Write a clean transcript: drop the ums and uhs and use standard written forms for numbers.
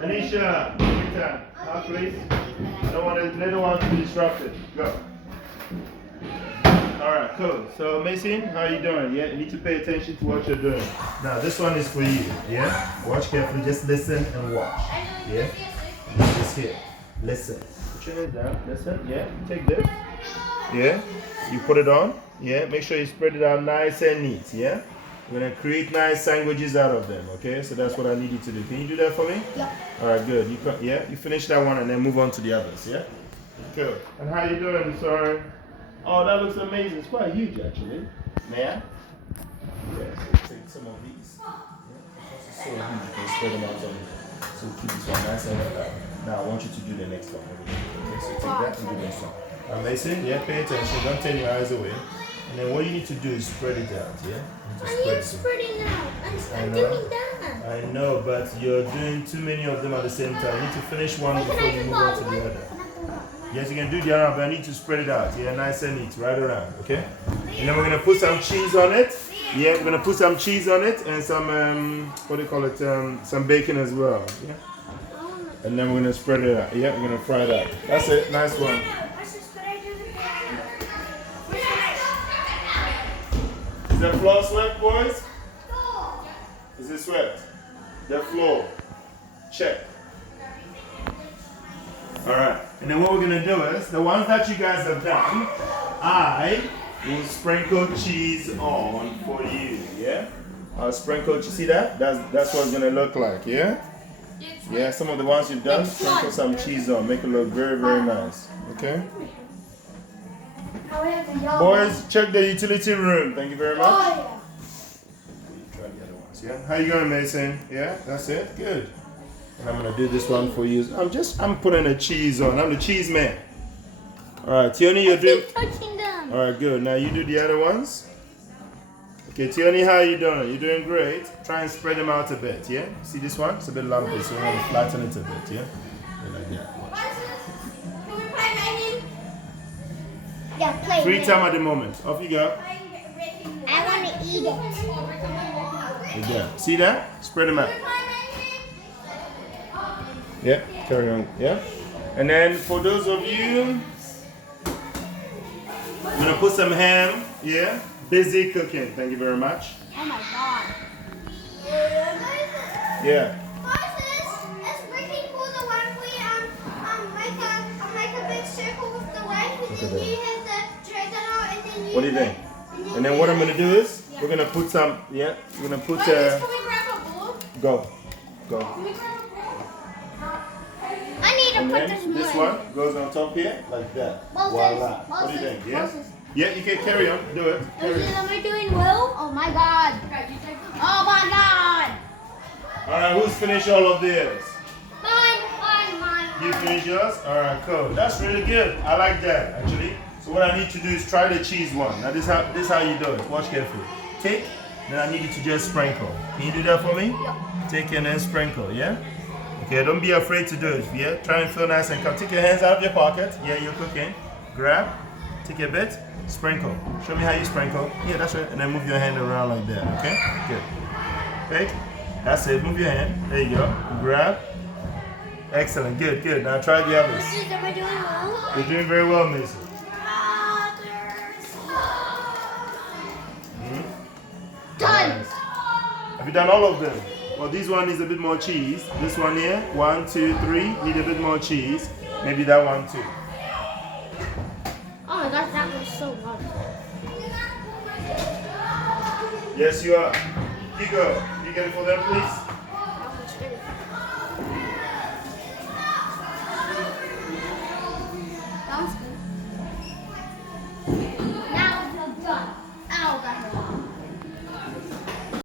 Anisha, Rita, now please. I don't want to be disrupted. Go. Alright, cool. So Mason, how are you doing? Yeah, you need to pay attention to what you're doing. Now this one is for you. Yeah? Watch carefully, just listen and watch. Yeah? Just here. Listen. Put your head down. Listen. Yeah? Take this. Yeah? You put it on. Yeah? Make sure you spread it out nice and neat. Yeah? We're going to create nice sandwiches out of them. Okay? So that's what I need you to do. Can you do that for me? Yeah. Alright, good. You finish that one and then move on to the others. Yeah? Cool. And how you doing, sir? Oh, that looks amazing. It's quite huge, actually. May I? Yeah, so take some of these. Yeah, because it's so huge, you can spread them out on it. So keep this one nice and flat. Now, I want you to do the next one. Okay, so take that and do the next one. Amazing. Yeah, pay attention. Don't turn your eyes away. And then what you need to do is spread it out, yeah? I am spreading out. I'm doing that. I know, but you're doing too many of them at the same time. You need to finish one before you move on to the other. Yes, you can do the other, but I need to spread it out. Yeah, nice and neat, right around, okay? And then we're going to put some cheese on it. Yeah, we're going to put some cheese on it and some, what do you call it, some bacon as well. Yeah? And then we're going to spread it out. Yeah, we're going to fry it out. That's it, nice one. Is the floor swept, boys? Is it swept? The floor. Check. Alright, and then what we're going to do is, the ones that you guys have done, I will sprinkle cheese on for you, yeah? I'll sprinkle, you see that? That's what it's going to look like, yeah? Yeah, some of the ones you've done, sprinkle some cheese on, make it look very, very nice, okay? Boys, check the utility room, thank you very much. Try the other ones, yeah? How you going, Mason? Yeah, that's it? Good. And I'm gonna do this one for you. I'm putting the cheese on. I'm the cheese man. Alright, Tioni, you're doing. Touching them. Alright, good. Now you do the other ones. Okay, Tioni, how are you doing? You're doing great. Try and spread them out a bit, yeah? See this one? It's a bit lumpy, so we want to flatten it a bit, yeah? Like that. Watch. Can we play Lightning? Yeah, play. Free time at the moment. Off you go. I want to eat it. Like that. See that? Spread them out. Yeah, carry on. Yeah. And then for those of you, I'm gonna put some ham. Yeah. Busy cooking. Thank you very much. Oh my god. Yeah. It's really cool the one we make a big circle with the legs and then you have the dragon out and then you. What do you think? And then what I'm gonna do is we're gonna put some. Yeah. We're gonna put. Can we grab a bowl? Go. Go. Can we grab a bowl? I need to And put then this this one. one goes on top here like that. Moses, Voila. What do you Moses, think? Yeah. Moses. Yeah. You can carry on. Do it. Carry on. Am I doing well? Oh my god. Oh my god. All right. Who's finished all of this? Mine. You finish yours? Alright, cool. That's really good. I like that actually. So what I need to do is try the cheese one. Now this is how you do it. Watch carefully. Take, then I need you to just sprinkle. Can you do that for me? Take and then sprinkle, yeah? Okay, don't be afraid to do it, yeah? Try and feel nice and calm. Take your hands out of your pocket. Yeah, you're cooking. Grab, take a bit, sprinkle. Show me how you sprinkle. Yeah, that's right. And then move your hand around like that, okay? Good. Take. That's it. Move your hand. There you go. Grab. Excellent. Good, good. Now try the others. Am I doing well? You're doing very well, Mason. Done. Nice. Have you done all of them? Well, this one needs a bit more cheese. This one here, 1, 2, 3, need a bit more cheese. Maybe that one too. Oh my gosh, that was so wonderful. Yes, you are. Hugo, you get it for them, please.